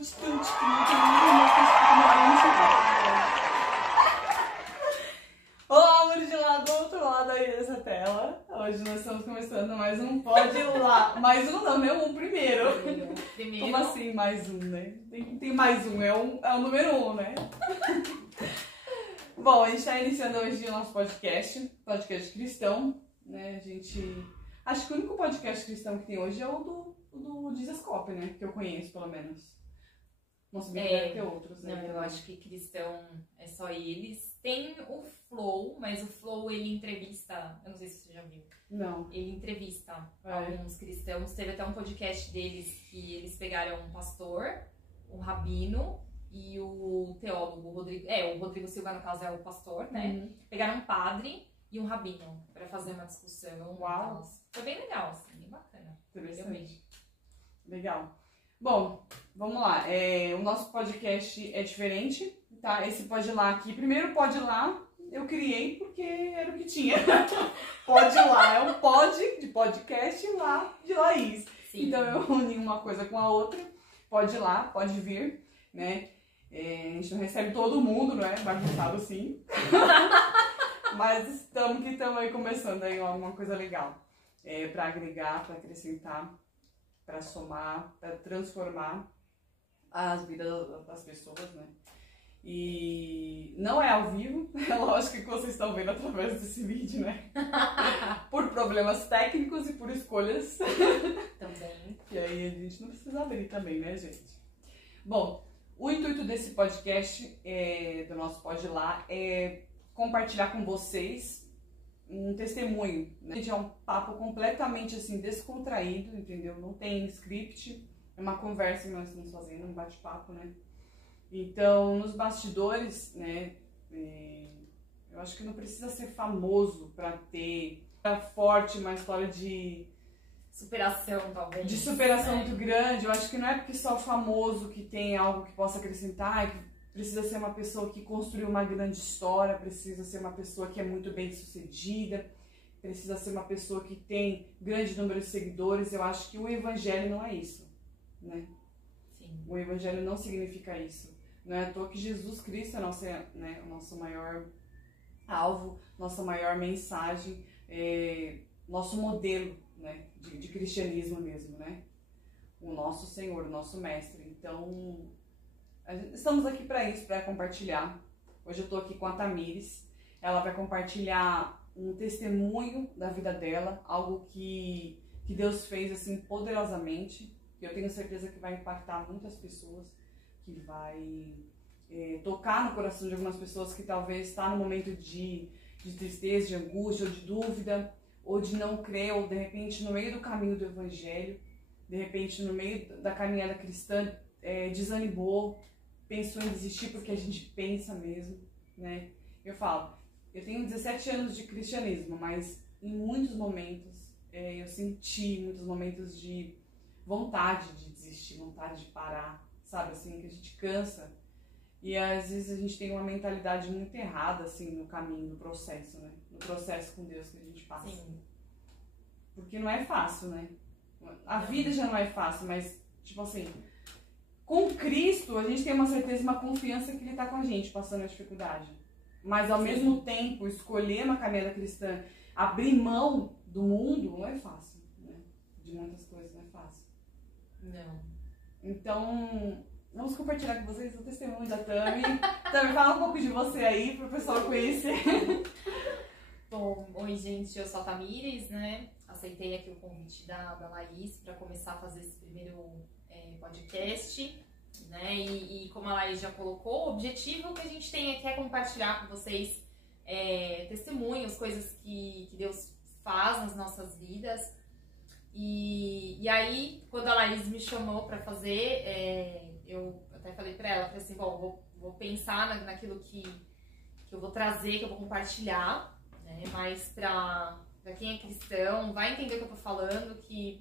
tut, que não tem nenhuma coisa. Olá, amor de lá do outro lado aí dessa tela. Hoje nós estamos começando mais um Pode Lá. Mais um não, né? Um primeiro. Como assim mais um, né? Tem mais um, é o número 1, né? Bom, a gente está iniciando hoje o nosso podcast cristão, né? A gente... Acho que o único podcast cristão que tem hoje é o do Dizascope, né? Que eu conheço, pelo menos. Não sabia que deve ter outros, né? Não, eu acho que cristão é só eles. Tem o Flow, mas o Flow ele entrevista, eu não sei se você já viu. Não. Ele entrevista alguns cristãos. Teve até um podcast deles que eles pegaram um pastor, um rabino e o teólogo, o Rodrigo Silva, no caso, é o pastor, né? Uhum. Pegaram um padre e um rabino pra fazer uma discussão. Uau! Foi bem legal, assim, bem bacana. Interessante. Legal. Bom, vamos lá. O nosso podcast é diferente, tá? Esse Pode Lá aqui. Primeiro, Pode Lá, eu criei porque era o que tinha. Pode Lá é um pod de podcast e lá de Laís. Sim. Então eu uni uma coisa com a outra. Pode ir lá, pode vir, né? A gente não recebe todo mundo, não é? Bagunçado assim. Mas estamos aí começando aí alguma coisa legal. Para agregar, para acrescentar, para somar, para transformar as vidas das pessoas, né? E não é ao vivo, é lógico que vocês estão vendo através desse vídeo, né? Por problemas técnicos e por escolhas. Também. E aí a gente não precisa abrir também, né, gente? Bom, o intuito desse podcast, do nosso Pode Lá, é compartilhar com vocês um testemunho, né? Gente, é um papo completamente assim descontraído, entendeu? Não tem script, é uma conversa que nós estamos fazendo, um bate-papo, né? Então, nos bastidores, né, eu acho que não precisa ser famoso para ter forte uma história de superação, talvez. De superação muito grande. Eu acho que não é porque só famoso que tem algo que possa acrescentar, que precisa ser uma pessoa que construiu uma grande história, precisa ser uma pessoa que é muito bem sucedida, precisa ser uma pessoa que tem grande número de seguidores. Eu acho que o evangelho não é isso, né? Sim. O evangelho não significa isso. Não é à toa que Jesus Cristo é o nosso maior alvo, nossa maior mensagem, nosso modelo, né, de cristianismo mesmo, né? O nosso Senhor, o nosso Mestre. Então, estamos aqui para isso, para compartilhar. Hoje eu estou aqui com a Tamires. Ela vai compartilhar um testemunho da vida dela, algo que Deus fez assim poderosamente. E eu tenho certeza que vai impactar muitas pessoas, que vai tocar no coração de algumas pessoas que talvez está no momento de tristeza, de angústia, ou de dúvida, ou de não crer, ou de repente no meio do caminho do evangelho, de repente no meio da caminhada cristã, desanimou, pensou em desistir, porque a gente pensa mesmo, né? Eu falo, eu tenho 17 anos de cristianismo, mas em muitos momentos eu senti muitos momentos de vontade de desistir, vontade de parar, sabe, assim, que a gente cansa. E às vezes a gente tem uma mentalidade muito errada, assim, no caminho, no processo, né? No processo com Deus que a gente passa. Sim. Porque não é fácil, né? A vida já não é fácil, mas, tipo assim, com Cristo a gente tem uma certeza, uma confiança que Ele tá com a gente, passando a dificuldade. Mas ao mesmo tempo, escolher uma caminhada cristã, abrir mão do mundo, não é fácil, né? De muitas coisas não é fácil. Não. Então, vamos compartilhar com vocês o testemunho da Tami. Tami, fala um pouco de você aí, para o pessoal conhecer. Bom, oi gente, eu sou a Tamires, né? Aceitei aqui o convite da Laís para começar a fazer esse primeiro podcast, né? E como a Laís já colocou, o objetivo que a gente tem aqui é compartilhar com vocês testemunhos, coisas que Deus faz nas nossas vidas. E aí, quando a Laís me chamou para fazer, eu até falei para ela, falei assim, bom, vou pensar naquilo que eu vou trazer, que eu vou compartilhar, né? Mas para quem é cristão, vai entender o que eu tô falando, que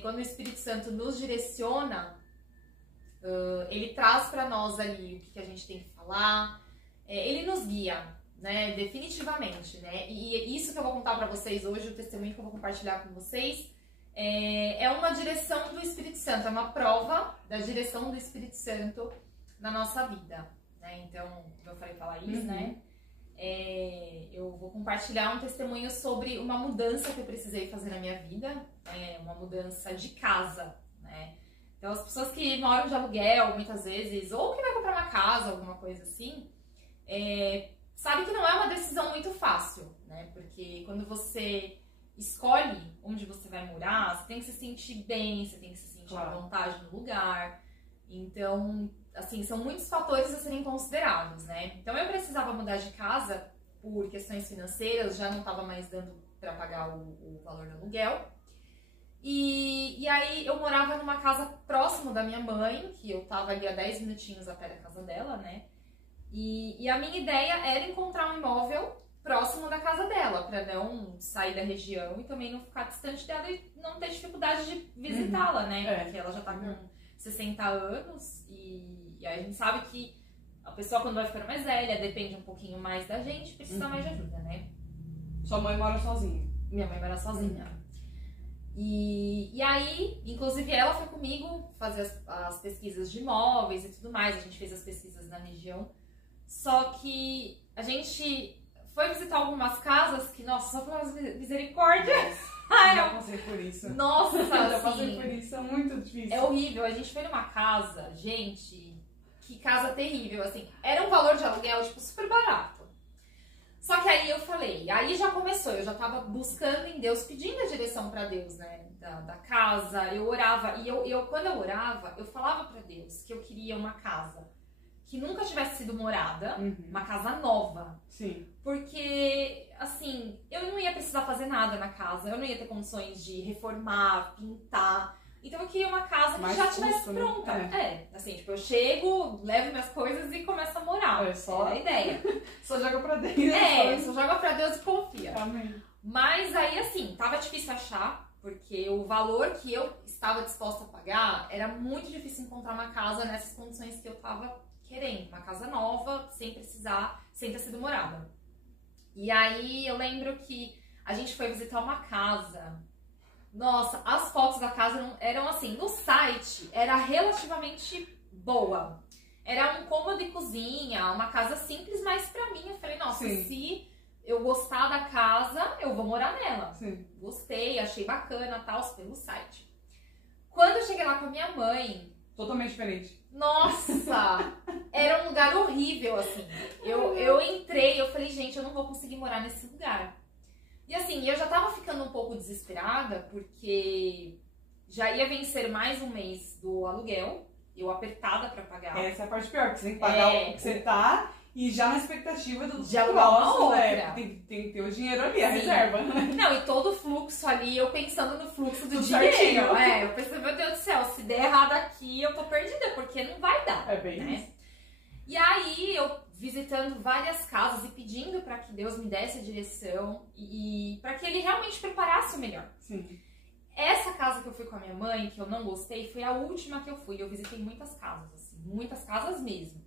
quando o Espírito Santo nos direciona, ele traz para nós ali o que a gente tem que falar, ele nos guia, né, definitivamente, né, e isso que eu vou contar para vocês hoje, o testemunho que eu vou compartilhar com vocês, é uma direção do Espírito Santo, é uma prova da direção do Espírito Santo na nossa vida, né? Então, como eu falei pra Laís, né? Eu vou compartilhar um testemunho sobre uma mudança que eu precisei fazer na minha vida, uma mudança de casa, né? Então, as pessoas que moram de aluguel, muitas vezes, ou que vai comprar uma casa, alguma coisa assim, sabe que não é uma decisão muito fácil, né? Porque quando você escolhe onde você vai morar, você tem que se sentir bem, você tem que se sentir à vontade no lugar. Então, assim, são muitos fatores a serem considerados, né? Então, eu precisava mudar de casa por questões financeiras, já não estava mais dando para pagar o valor do aluguel. E aí, eu morava numa casa próximo da minha mãe, que eu tava ali a 10 minutinhos a pé da casa dela, né? E a minha ideia era encontrar um imóvel próximo da casa dela, para não sair da região e também não ficar distante dela e não ter dificuldade de visitá-la, né? Porque ela já tá com 60 anos e aí a gente sabe que a pessoa quando vai ficando mais velha, depende um pouquinho mais da gente, precisa mais de ajuda, né? Sua mãe mora sozinha? Minha mãe mora sozinha. E aí, inclusive ela foi comigo fazer as pesquisas de imóveis e tudo mais, a gente fez as pesquisas na região, só que a gente foi visitar algumas casas que, nossa, só foi uma misericórdia. Ai, já passei por isso. Nossa, já passei por isso, é muito difícil. É horrível. A gente foi numa casa, gente, que casa terrível, assim. Era um valor de aluguel, tipo, super barato. Só que aí eu falei, aí já começou, eu já tava buscando em Deus, pedindo a direção pra Deus, né, da casa. Eu orava, e quando eu orava, eu falava pra Deus que eu queria uma casa que nunca tivesse sido morada, uma casa nova. Sim. Porque, assim, eu não ia precisar fazer nada na casa, eu não ia ter condições de reformar, pintar. Então eu queria uma casa que já estivesse pronta. Assim, tipo, eu chego, levo minhas coisas e começo a morar. É só a ideia. Só joga pra Deus. Só joga pra Deus e confia. Amém. Mas aí, assim, tava difícil achar, porque o valor que eu estava disposta a pagar era muito difícil encontrar uma casa nessas condições que eu tava querendo. Uma casa nova, sem ter sido morada. E aí eu lembro que a gente foi visitar uma casa. Nossa, as fotos da casa eram assim, no site era relativamente boa. Era um cômodo e cozinha, uma casa simples, mas pra mim eu falei, nossa, se eu gostar da casa, eu vou morar nela. Sim. Gostei, achei bacana, tal, pelo site. Quando eu cheguei lá com a minha mãe... Totalmente diferente. Nossa! Era um lugar horrível, assim. Eu entrei, eu falei, gente, eu não vou conseguir morar nesse lugar. E assim, eu já tava ficando um pouco desesperada, porque já ia vencer mais um mês do aluguel, eu apertada pra pagar. Essa é a parte pior, que você tem que pagar o que você tá e já na expectativa do de alugar uma outra. Né? Tem que ter o dinheiro ali, a reserva. Não, e todo o fluxo ali, eu pensando no fluxo do tudo dinheiro. Certinho. Eu pensei, meu Deus do céu, se der errado aqui, eu tô perdida, porque não vai dar. É bem isso. E aí, eu visitando várias casas e pedindo para que Deus me desse a direção e para que Ele realmente preparasse o melhor. Sim. Essa casa que eu fui com a minha mãe, que eu não gostei, foi a última que eu fui. Eu visitei muitas casas, assim, muitas casas mesmo.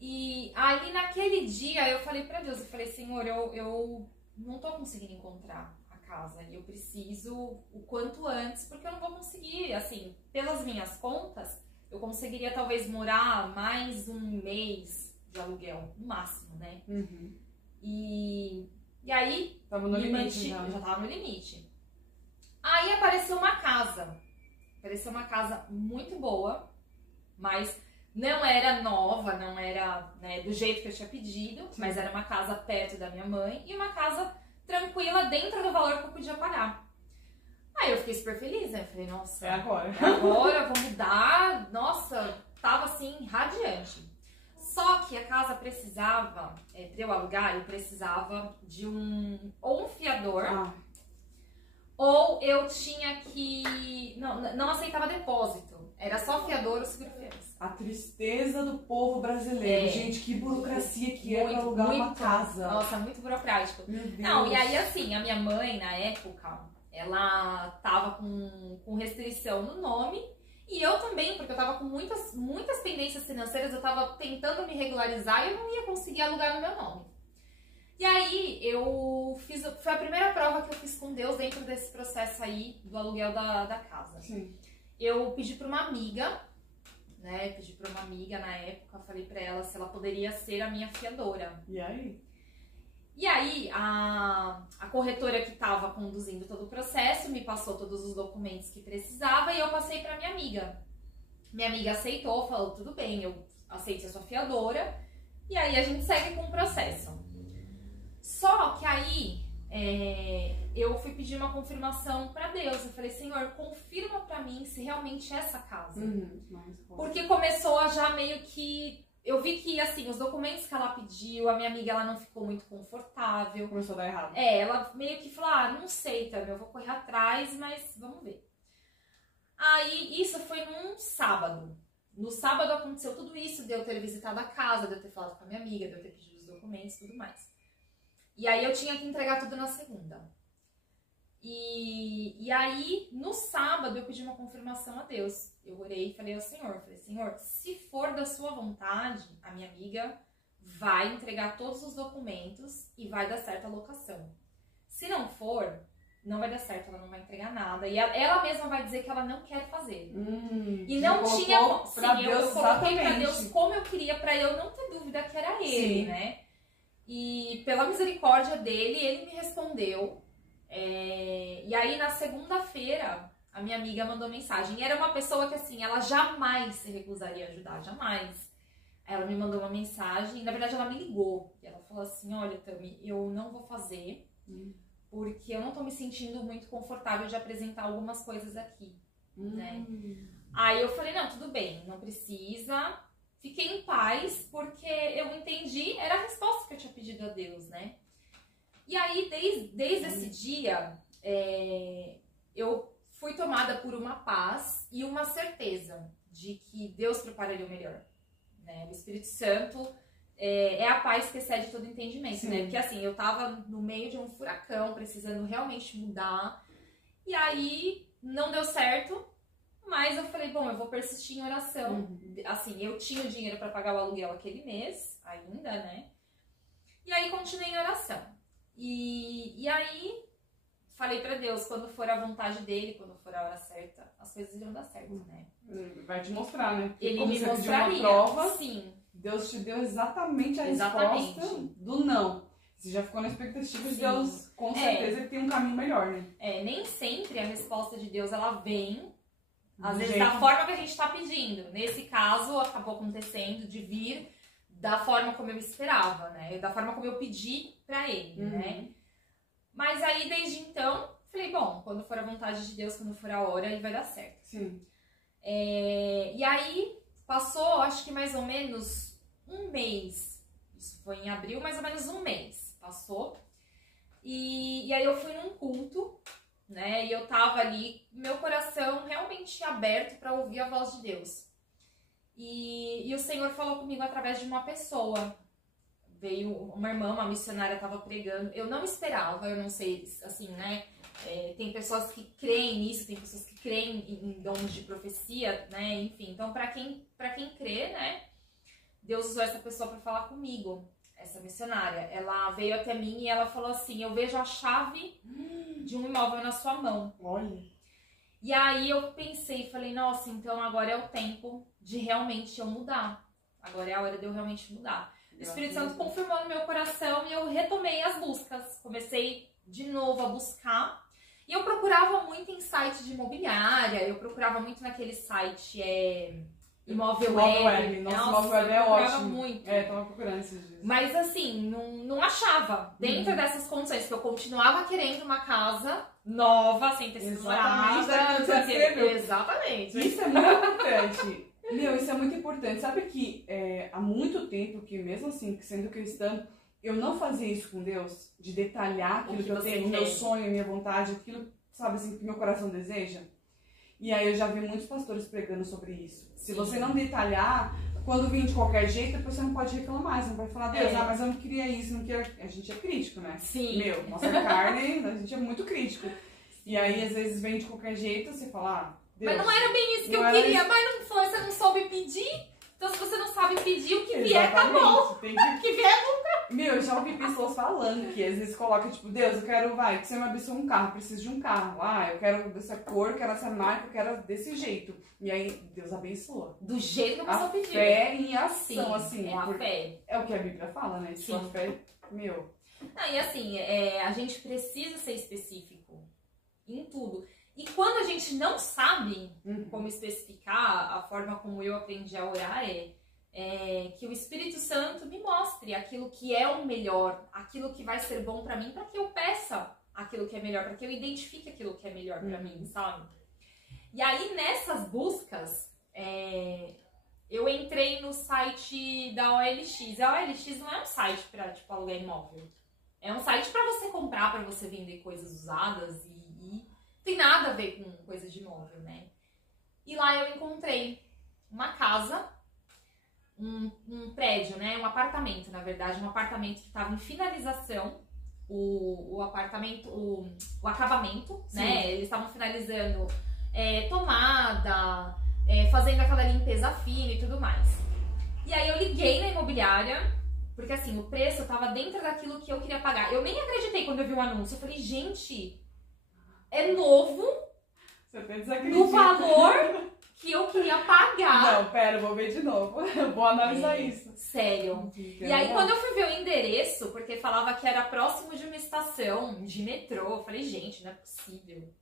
E aí, naquele dia, eu falei para Deus, eu falei, Senhor, eu não tô conseguindo encontrar a casa e eu preciso o quanto antes, porque eu não vou conseguir, assim, pelas minhas contas, eu conseguiria talvez morar mais um mês de aluguel, no máximo, né? E aí, tava no limite, já tava no limite. Aí apareceu uma casa muito boa, mas não era nova, não era, né, do jeito que eu tinha pedido, mas era uma casa perto da minha mãe e uma casa tranquila dentro do valor que eu podia pagar. Aí eu fiquei super feliz, né? Falei, nossa, é agora, vou mudar. Nossa, tava assim, radiante. Só que a casa precisava, pra eu alugar, eu precisava de ou um fiador, ou eu tinha que... Não aceitava depósito. Era só fiador ou seguro-fiança. A tristeza do povo brasileiro. Gente, que burocracia que é pra alugar uma casa. Nossa, muito burocrático. Meu Deus. Não, e aí assim, a minha mãe, na época, ela tava com restrição no nome. E eu também, porque eu tava com muitas pendências financeiras, eu tava tentando me regularizar e eu não ia conseguir alugar no meu nome. E aí, foi a primeira prova que eu fiz com Deus dentro desse processo aí do aluguel da casa. Sim. Eu pedi pra uma amiga, né? Pedi pra uma amiga na época, falei pra ela se ela poderia ser a minha fiadora. E aí? E aí, a corretora que estava conduzindo todo o processo me passou todos os documentos que precisava e eu passei pra minha amiga. Minha amiga aceitou, falou, tudo bem, eu aceito ser sua fiadora. E aí a gente segue com o processo. Só que aí, eu fui pedir uma confirmação pra Deus. Eu falei, Senhor, confirma pra mim se realmente é essa casa. Porque começou a já meio que... Eu vi que, assim, os documentos que ela pediu, a minha amiga, ela não ficou muito confortável. Começou a dar errado. Ela meio que falou, não sei, também, eu vou correr atrás, mas vamos ver. Aí, isso foi num sábado. No sábado aconteceu tudo isso, de eu ter visitado a casa, de eu ter falado com a minha amiga, de eu ter pedido os documentos e tudo mais. E aí, eu tinha que entregar tudo na segunda. E aí, no sábado, eu pedi uma confirmação a Deus. Eu orei e falei ao Senhor, Senhor, se for da sua vontade, a minha amiga vai entregar todos os documentos e vai dar certo a locação. Se não for, não vai dar certo, ela não vai entregar nada. E ela mesma vai dizer que ela não quer fazer. E não tinha... Sim, eu coloquei pra Deus como eu queria, pra eu não ter dúvida que era ele, né? E pela misericórdia dele, ele me respondeu. E aí, na segunda-feira, a minha amiga mandou mensagem. E era uma pessoa que, assim, ela jamais se recusaria a ajudar, jamais. Ela me mandou uma mensagem, na verdade ela me ligou. E ela falou assim, olha, Tami, eu não vou fazer, porque eu não tô me sentindo muito confortável de apresentar algumas coisas aqui, né? Aí eu falei, não, tudo bem, não precisa. Fiquei em paz, porque eu entendi, era a resposta que eu tinha pedido a Deus, né? E aí, desde esse dia, eu fui tomada por uma paz e uma certeza de que Deus prepararia o melhor, né? O Espírito Santo é a paz que excede todo entendimento, né? Porque assim, eu tava no meio de um furacão, precisando realmente mudar, e aí não deu certo, mas eu falei, bom, eu vou persistir em oração. Assim, eu tinha o dinheiro para pagar o aluguel aquele mês, ainda, né? E aí continuei em oração. E aí falei pra Deus, quando for a vontade dele, quando for a hora certa, as coisas irão dar certo, né? Vai te mostrar, né? Porque ele me mostraria. Uma prova, sim. Deus te deu exatamente a resposta do não. Você já ficou na expectativa de Deus, com certeza ele tem um caminho melhor, né? Nem sempre a resposta de Deus, ela vem, às vezes, da forma que a gente tá pedindo. Nesse caso, acabou acontecendo de vir da forma como eu esperava, né? Da forma como eu pedi pra ele, né? Mas aí, desde então, falei, bom, quando for a vontade de Deus, quando for a hora, ele vai dar certo. Sim. E aí, passou, acho que mais ou menos um mês. Isso foi em abril, mais ou menos um mês. Passou. E aí eu fui num culto, né? E eu tava ali, meu coração realmente aberto pra ouvir a voz de Deus. E o Senhor falou comigo através de uma pessoa. Veio uma irmã, uma missionária, estava pregando. Eu não esperava, eu não sei, assim, né? Tem pessoas que creem nisso, tem pessoas que creem em dons de profecia, né? Enfim, então pra quem crê, né? Deus usou essa pessoa para falar comigo, essa missionária. Ela veio até mim e ela falou assim, eu vejo a chave de um imóvel na sua mão. Olha. E aí eu pensei, falei, nossa, então agora é o tempo de realmente eu mudar. Agora é a hora de eu realmente mudar. O Espírito Santo confirmou no meu coração e eu retomei as buscas. Comecei de novo a buscar. E eu procurava muito em site de imobiliária, eu procurava muito naquele site Imóvel Web. Nossa, Imóvel Web é ótimo. Muito. Tava procurando esses dias. Mas assim, não achava. Dentro dessas condições, que eu continuava querendo uma casa nova, sem ter sido morada. Exatamente. Isso é muito importante. Meu, isso é muito importante. Sabe que há muito tempo que, mesmo assim, sendo cristã, eu não fazia isso com Deus, de detalhar aquilo que eu tenho, o meu sonho, a minha vontade, aquilo, sabe assim, que meu coração deseja. E aí eu já vi muitos pastores pregando sobre isso. Se você não detalhar, quando vir de qualquer jeito, depois você não pode reclamar, você não pode falar, Deus, mas eu não queria isso, não queria... A gente é crítico, né? Sim. Meu, nossa carne, a gente é muito crítico. E aí, às vezes, vem de qualquer jeito, você fala, Deus, mas não era bem isso que eu queria, mas não foi, você não soube pedir. Então, se você não sabe pedir, o que vier tá bom. Tem O que vier Meu, eu já ouvi pessoas falando que às vezes coloca, tipo, Deus, eu quero, que você me abençoe um carro, preciso de um carro. Ah, eu quero dessa cor, quero essa marca, eu quero desse jeito. E aí, Deus abençoa. do jeito que a pessoa pediu. Fé em ação, Sim, assim. é a fé. É o que a Bíblia fala, né? Tipo, a fé, meu. Não, e assim, a gente precisa ser específico em tudo. E quando a gente não sabe como especificar, a forma como eu aprendi a orar que o Espírito Santo me mostre aquilo que é o melhor, aquilo que vai ser bom pra mim, pra que eu peça aquilo que é melhor, pra que eu identifique aquilo que é melhor pra mim, sabe? E aí, nessas buscas, eu entrei no site da OLX. A OLX não é um site pra, tipo, alugar imóvel. É um site pra você comprar, pra você vender coisas usadas e tem nada a ver com coisa de imóvel, né? E lá eu encontrei uma casa, um prédio, né? Um apartamento, na verdade, um apartamento que estava em finalização, o acabamento, Sim. né? Eles estavam finalizando tomada, fazendo aquela limpeza fina e tudo mais. E aí eu liguei na imobiliária, porque assim, o preço estava dentro daquilo que eu queria pagar. Eu nem acreditei quando eu vi o anúncio. Eu falei, gente, é novo Você até desacredita. no valor que eu queria pagar. Não, pera, eu vou ver de novo. Eu vou analisar isso. Sério. E aí, quando eu fui ver o endereço, porque falava que era próximo de uma estação de metrô, eu falei, gente, não é possível.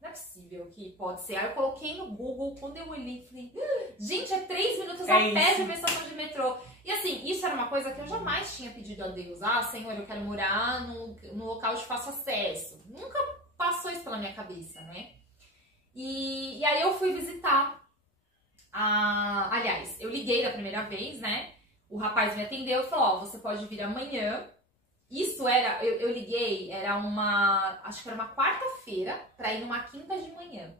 Não é possível que pode ser. Aí eu coloquei no Google, quando eu olhei, falei, gente, é 3 minutos a pé de uma estação de metrô. E assim, isso era uma coisa que eu jamais tinha pedido a Deus. Ah, Senhor, eu quero morar no local de fácil acesso. Nunca passou isso pela minha cabeça, né? E aí eu fui visitar. Aliás, eu liguei da primeira vez, né? O rapaz me atendeu e falou, você pode vir amanhã. Isso era, eu liguei, acho que era uma quarta-feira pra ir numa quinta de manhã.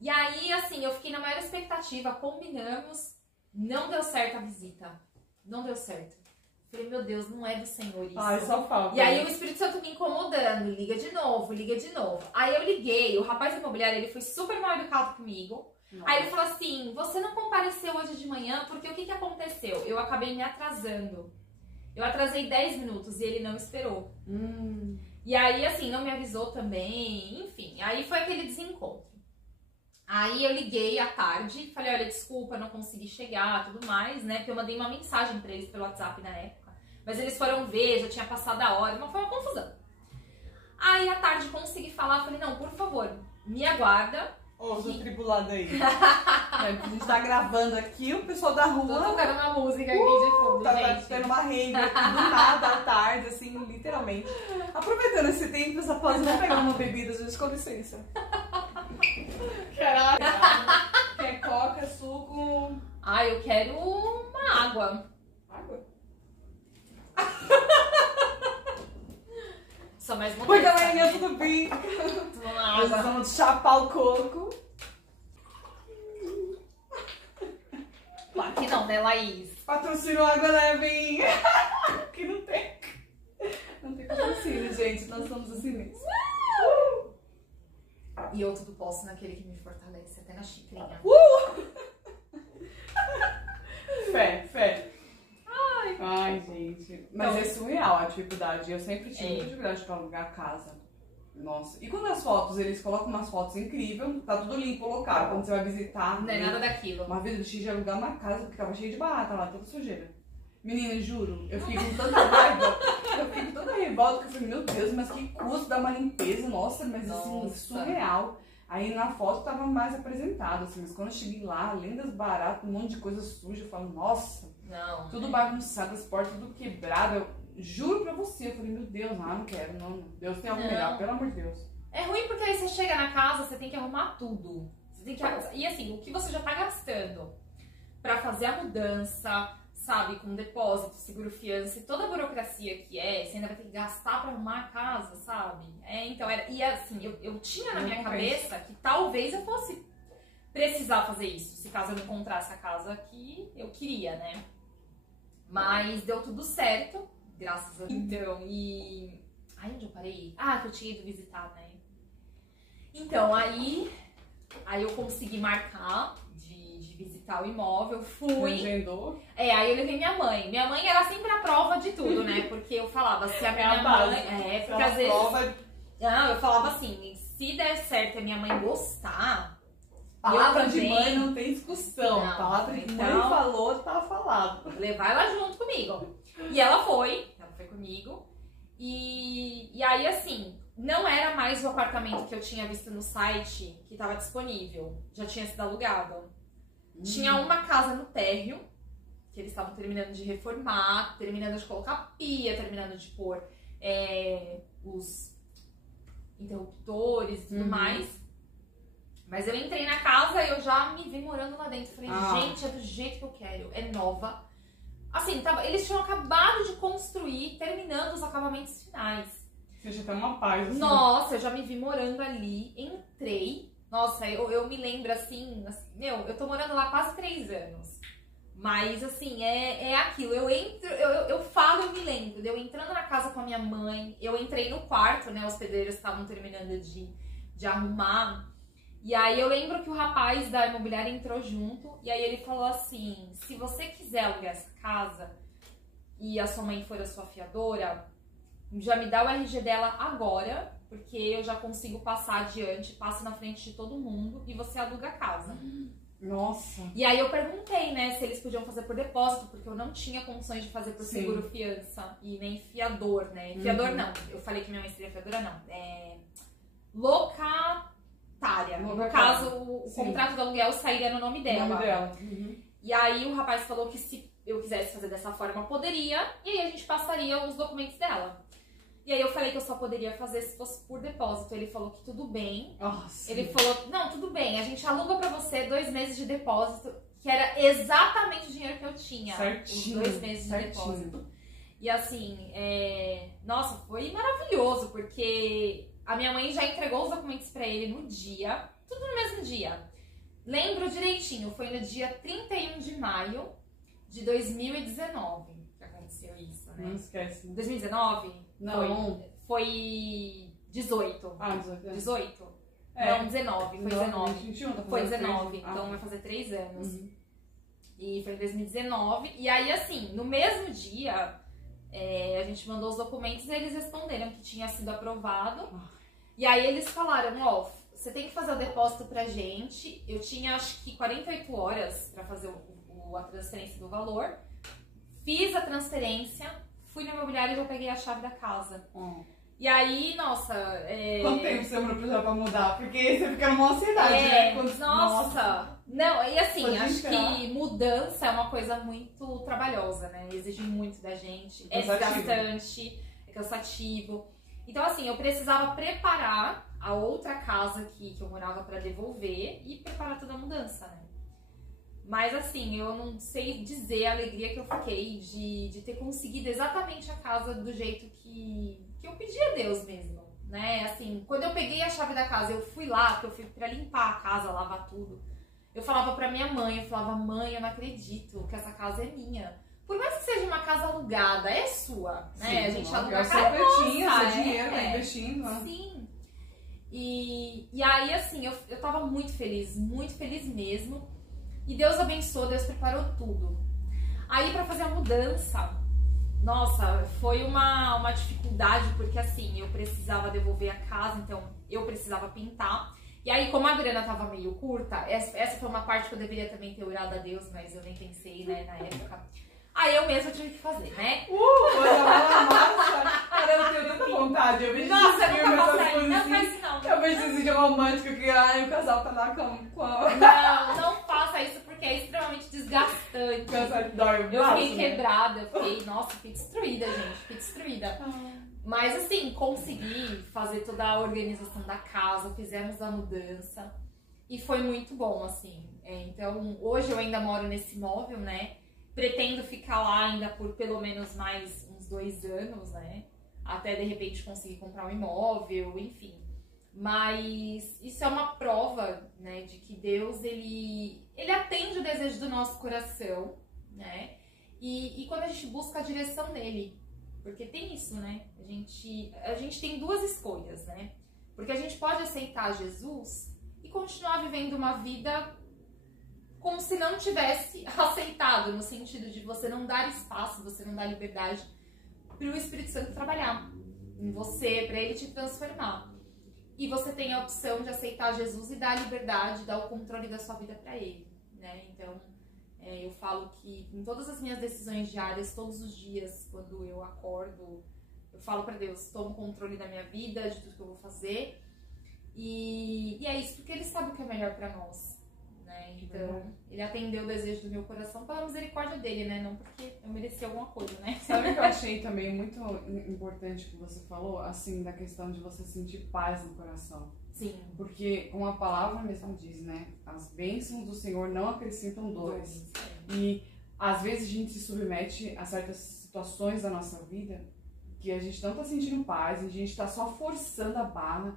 E aí, assim, eu fiquei na maior expectativa, combinamos, não deu certo a visita. Não deu certo. Falei, meu Deus, não é do Senhor isso. Ai, só falta. E aí o Espírito Santo me incomodando, liga de novo, liga de novo. Aí eu liguei, o rapaz imobiliário, ele foi super mal educado comigo. Nossa. Aí ele falou assim, você não compareceu hoje de manhã, porque o que aconteceu? Eu acabei me atrasando. Eu atrasei 10 minutos e ele não esperou. E aí, assim, não me avisou também, enfim. Aí foi aquele desencontro. Aí eu liguei à tarde, falei, olha, desculpa, não consegui chegar, tudo mais, né? Porque eu mandei uma mensagem pra eles pelo WhatsApp na época. Mas eles foram ver, já tinha passado a hora, mas foi uma confusão. Aí à tarde consegui falar, falei, não, por favor, me aguarda. Ô, seu tribulado aí. A gente tá gravando aqui, o pessoal da rua... Tô tocando uma música aqui de fundo, tá gente. tendo uma rave aqui do nada à tarde, assim, literalmente. Aproveitando esse tempo, essa pausa, vamos pegar uma bebida, gente, com licença. Caralho. Quer coca, suco... Ah, eu quero uma água. Água? Sou mais Oi, modesta. galerinha, tudo bem? Nós vamos chapar o coco. Claro que não, né, Laís? Patrocínio Água Leve. Que não tem. Não tem patrocínio, gente. Nós somos assim mesmo. E eu tudo posso naquele que me fortalece, até na xicrinha. Fé. Ai, gente. Mas então, é surreal a dificuldade. Eu sempre tive muita dificuldade pra alugar a casa. Nossa. E quando as fotos, eles colocam umas fotos incríveis, tá tudo limpo o local. Quando você vai visitar. não é nada daquilo. Uma vez eu decidi de alugar uma casa porque tava cheio de barata lá, toda sujeira. Menina, juro, eu fiquei com tanta raiva, eu fiquei com tanta revolta que eu falei, meu Deus, mas que custo dar uma limpeza, nossa, mas assim, surreal. Aí na foto tava mais apresentado, assim, mas quando eu cheguei lá, além das baratas, um monte de coisa suja, eu falo, nossa, tudo bagunçado, as portas tudo quebradas. Eu juro pra você, eu falei, meu Deus, não quero, não. Deus tem algo melhor, pelo amor de Deus. É ruim porque aí você chega na casa, você tem que arrumar tudo. Você tem que... E assim, o que você já tá gastando pra fazer a mudança, sabe, com depósito, seguro fiança e toda a burocracia que você ainda vai ter que gastar pra arrumar a casa, sabe? Então, e assim, eu tinha na minha cabeça que talvez eu fosse precisar fazer isso, se caso eu não encontrasse a casa que eu queria, né? Mas deu tudo certo, graças a Deus. Então, e... Ai, onde eu parei? Ah, que eu tinha ido visitar, né? Então, aí eu consegui marcar de visitar o imóvel, fui. Agendou. Aí eu levei minha mãe. Minha mãe era sempre a prova de tudo, né? Porque eu falava, se a minha mãe... porque às vezes... Não, eu falava assim, se der certo e a minha mãe gostar... Palavra de mãe não tem discussão. Não, Palavra que mãe então, falou, tá falado. Levar ela junto comigo. E ela foi comigo. E aí, assim, não era mais o apartamento que eu tinha visto no site que estava disponível. Já tinha sido alugado. Tinha uma casa no térreo, que eles estavam terminando de reformar, terminando de colocar pia, terminando de pôr os interruptores e tudo mais. Mas eu entrei na casa e eu já me vi morando lá dentro. Falei, gente, é do jeito que eu quero. É nova. Assim, eles tinham acabado de construir, terminando os acabamentos finais. Você já tem uma paz, assim. Nossa, eu já me vi morando ali. Entrei. Nossa, eu me lembro assim, eu tô morando lá quase 3 anos. Mas, assim, é aquilo. Eu entro, eu falo, eu me lembro. Eu entrando na casa com a minha mãe. Eu entrei no quarto, né? Os pedreiros estavam terminando de arrumar. E aí eu lembro que o rapaz da imobiliária entrou junto e aí ele falou assim, se você quiser alugar essa casa e a sua mãe for a sua fiadora, já me dá o RG dela agora, porque eu já consigo passar adiante, passo na frente de todo mundo e você aluga a casa. Nossa. E aí eu perguntei, né, se eles podiam fazer por depósito, porque eu não tinha condições de fazer por seguro fiança e nem fiador, né? Fiador não, eu falei que minha mãe seria fiadora, não. Locatária. No caso, o contrato do aluguel sairia no nome dela. E aí o rapaz falou que se eu quisesse fazer dessa forma, poderia. E aí a gente passaria os documentos dela. E aí eu falei que eu só poderia fazer se fosse por depósito. Ele falou que tudo bem. Nossa. Ele falou, não, tudo bem. A gente aluga pra você 2 meses de depósito. Que era exatamente o dinheiro que eu tinha. Certinho. Os 2 meses de depósito. E assim, nossa, foi maravilhoso. Porque... a minha mãe já entregou os documentos pra ele no dia, tudo no mesmo dia. Lembro direitinho, foi no dia 31 de maio de 2019 que aconteceu isso, né? Não esquece. 2019? Não. Foi 18. 18. 18? Não, 19. Foi 19. 21, tá foi 19, então vai fazer 3 anos. E foi em 2019. E aí, assim, no mesmo dia... a gente mandou os documentos e eles responderam que tinha sido aprovado. E aí eles falaram, você tem que fazer o depósito pra gente. Eu tinha acho que 48 horas pra fazer a transferência do valor. Fiz a transferência, fui no imobiliário e já peguei a chave da casa. E aí, nossa... Quanto tempo você demorou pra mudar? Porque você fica numa ansiedade, né? Nossa! Não, e assim, acho que mudança é uma coisa muito trabalhosa, né? Exige muito da gente, é desgastante, é cansativo. Então, assim, eu precisava preparar a outra casa que eu morava pra devolver e preparar toda a mudança, né? Mas, assim, eu não sei dizer a alegria que eu fiquei de ter conseguido exatamente a casa do jeito que eu pedi a Deus mesmo, né? Assim, quando eu peguei a chave da casa, eu fui lá, que eu fui pra limpar a casa, lavar tudo. Eu falava pra minha mãe, mãe, eu não acredito que essa casa é minha. Por mais que seja uma casa alugada, é sua, né? Sim, a gente aluga a casa, seu dinheiro, tá investindo, né? Sim. E aí, assim, eu tava muito feliz mesmo. E Deus abençoou, Deus preparou tudo. Aí, pra fazer a mudança, nossa, foi uma dificuldade, porque assim, eu precisava devolver a casa, então eu precisava pintar. E aí, como a grana tava meio curta, essa foi uma parte que eu deveria também ter orado a Deus, mas eu nem pensei, né, na época. Aí eu mesma tive que fazer, né? Nossa! Cara, eu tenho tanta vontade. Eu vejo nossa, esses filmes, essas coisas não assim. faz isso não. Eu vejo esse vídeo romântico que o casal tá lá com a... Não faça isso porque é extremamente desgastante. Dói o braço, Eu fiquei quebrada, fiquei destruída, gente. Fiquei destruída. Mas assim, consegui fazer toda a organização da casa, fizemos a mudança. E foi muito bom, assim. Então, hoje eu ainda moro nesse imóvel, né? Pretendo ficar lá ainda por pelo menos mais uns 2 anos, né? Até de repente conseguir comprar um imóvel, enfim. Mas isso é uma prova, né, de que Deus, ele atende o desejo do nosso coração, né? E quando a gente busca a direção dele, porque tem isso, né? A gente tem 2 escolhas, né? Porque a gente pode aceitar Jesus e continuar vivendo uma vida como se não tivesse aceitado, no sentido de você não dar espaço, você não dar liberdade para o Espírito Santo trabalhar em você, para ele te transformar. E você tem a opção de aceitar Jesus e dar a liberdade, dar o controle da sua vida para ele, né? Então, eu falo que em todas as minhas decisões diárias, todos os dias, quando eu acordo, eu falo para Deus, toma o controle da minha vida, de tudo que eu vou fazer. E é isso, porque ele sabe o que é melhor para nós, né? Então, ele atendeu o desejo do meu coração pela misericórdia dele, né? Não porque eu mereci alguma coisa, né? Sabe o que eu achei também muito importante que você falou? Assim, da questão de você sentir paz no coração. Sim. Porque, como a palavra mesmo diz, né? As bênçãos do Senhor não acrescentam dores. E, às vezes, a gente se submete a certas situações da nossa vida que a gente não tá sentindo paz, a gente tá só forçando a barra,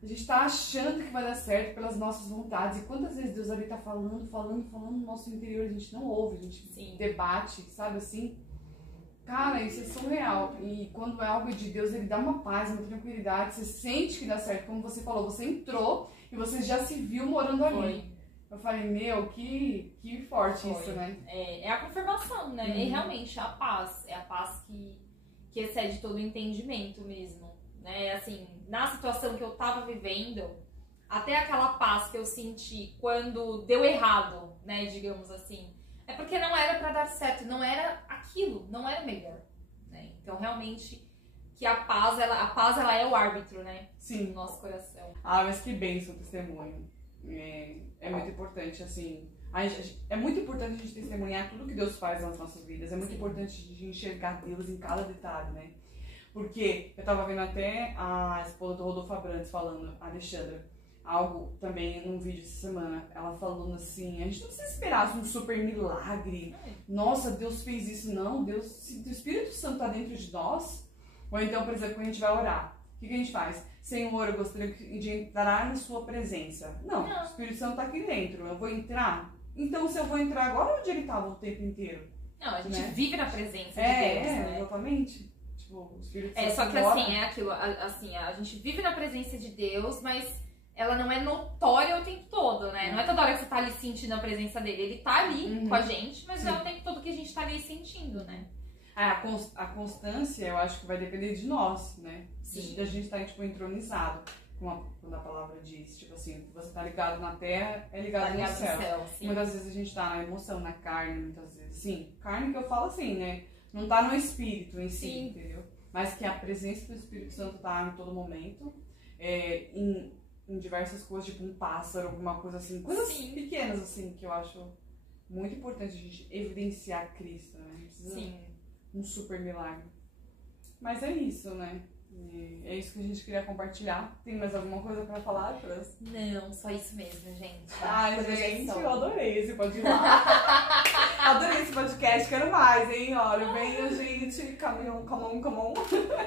a gente tá achando que vai dar certo pelas nossas vontades. E quantas vezes Deus ali tá falando no nosso interior, a gente não ouve, a gente debate, sabe assim? Cara, isso é surreal. E quando é algo de Deus, ele dá uma paz, uma tranquilidade, você sente que dá certo. Como você falou, você entrou e você já se viu morando ali. Eu falei, meu, que forte isso, né? É a confirmação, né? E realmente a paz, é a paz que excede todo o entendimento mesmo, né? Assim, na situação que eu tava vivendo, até aquela paz que eu senti quando deu errado, né, digamos assim, é porque não era pra dar certo, não era aquilo, não era melhor, né? Então, realmente, que a paz ela é o árbitro, né? Sim. Do nosso coração. Ah, mas que bênção o testemunho. É muito importante, assim. É muito importante a gente testemunhar tudo que Deus faz nas nossas vidas. É muito importante a gente enxergar Deus em cada detalhe, né? Porque eu tava vendo até a esposa do Rodolfo Abrantes falando, a Alexandra, algo também num vídeo essa semana, ela falando assim, a gente não precisa esperar um super milagre. Nossa, Deus fez isso. Não, Deus, se o Espírito Santo tá dentro de nós, ou então, por exemplo, quando a gente vai orar, o que a gente faz? Senhor, eu gostaria de entrar na sua presença. Não, o Espírito Santo tá aqui dentro, eu vou entrar. Então, se eu vou entrar agora, onde ele estava o tempo inteiro? Não, a gente vive na presença de Deus, né? Exatamente. Tipo, o Espírito Santo só que assim, é aquilo, assim, a gente vive na presença de Deus, mas ela não é notória o tempo todo, né? Não é toda hora que você tá ali sentindo a presença dele. Ele tá ali com a gente, mas não é o tempo todo que a gente tá ali sentindo, né? A constância, eu acho que vai depender de nós, né? Sim. Da gente estar, tipo, entronizado. Quando a palavra diz, tipo assim, você tá ligado na terra, é ligado, no céu. Muitas vezes a gente tá na emoção, na carne, muitas vezes. Sim, carne que eu falo assim, né? Não tá no espírito em si, entendeu? Mas que a presença do Espírito Santo tá em todo momento, em diversas coisas, tipo um pássaro, alguma coisa assim. Coisas pequenas, assim, que eu acho muito importante a gente evidenciar Cristo, né? Não precisa um super milagre. Mas é isso, né? É isso que a gente queria compartilhar. Tem mais alguma coisa pra falar, França? Não, só isso mesmo, gente. Ai, gente, eu adorei esse podcast. Adorei esse podcast, quero mais, hein? Olha, venha, gente. Come on.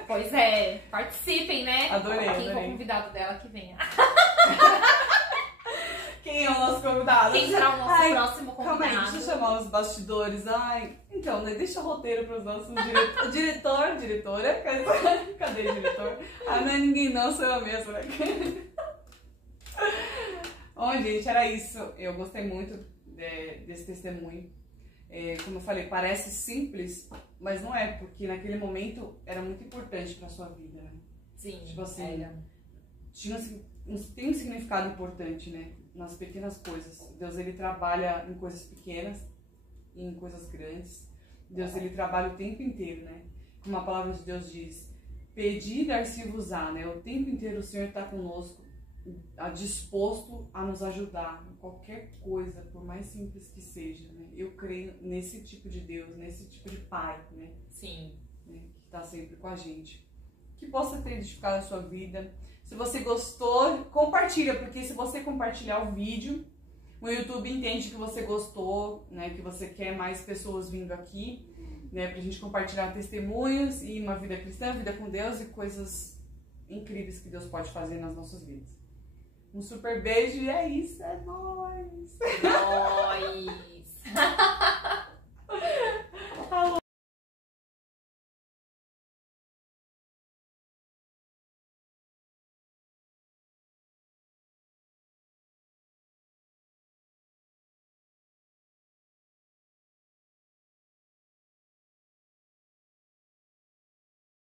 Pois é, participem, né? Adorei. Quem for convidado dela, que venha. Quem é o nosso convidado? Quem será o nosso próximo convidado? Calma aí, deixa eu chamar os bastidores. Então, né, deixa o roteiro para os nossos diretora. Cadê o diretor? Não é ninguém não, sou eu mesma. Né? Bom, gente, era isso. Eu gostei muito desse testemunho. Como eu falei, parece simples, mas não é, porque naquele momento era muito importante para sua vida, né? Sim, tipo assim, tem um significado importante, né? Nas pequenas coisas. Deus, ele trabalha em coisas pequenas e em coisas grandes. Deus, ele trabalha o tempo inteiro, né? Como a palavra de Deus diz, pedi e dar-se-vos-á, né? O tempo inteiro o Senhor está conosco, disposto a nos ajudar em qualquer coisa, por mais simples que seja, né? Eu creio nesse tipo de Deus, nesse tipo de Pai, né? Sim. Né? Que está sempre com a gente. Que possa ter edificado a sua vida. Se você gostou, compartilha, porque se você compartilhar o vídeo, o YouTube entende que você gostou, né? Que você quer mais pessoas vindo aqui, né? Pra gente compartilhar testemunhos e uma vida cristã, vida com Deus e coisas incríveis que Deus pode fazer nas nossas vidas. Um super beijo e é isso, é nóis! Nóis!